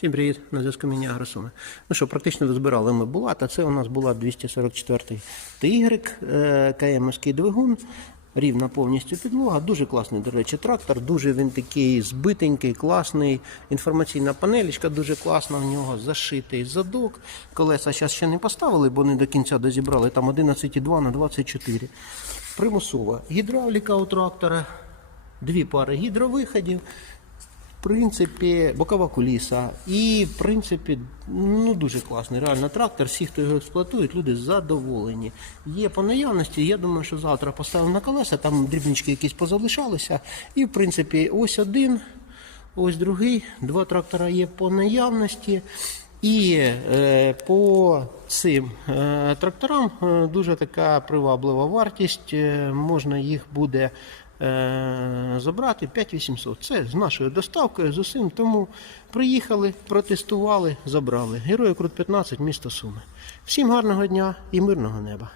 Всім привіт, на зв'язку мені Агросуми. Ну що, практично дозбирали ми Булат, а це у нас була 244 TY, е, КМський двигун, рівна повністю підлога. Дуже класний, до речі, трактор, дуже він такий збитенький, класний. Інформаційна панелічка дуже класна в нього, зашитий задок. Колеса зараз ще не поставили, бо не до кінця дозібрали. Там 11,2 на 24. Примусова гідравліка у трактора, дві пари гідровиходів. В принципі, бокова куліса. І, в принципі, ну дуже класний. Реально трактор. Всі, хто його експлуатують, люди задоволені. Є по наявності. Я думаю, що завтра поставимо на колеса, там дрібнички якісь позалишалися. І, в принципі, ось один, ось другий. Два трактора є по наявності. І е, по цим е, тракторам е, дуже така приваблива вартість. Е, можна їх буде забрати 5800. Це з нашою доставкою, з усім. Тому приїхали, протестували, забрали. Герої Крут 15, місто Суми. Всім гарного дня і мирного неба.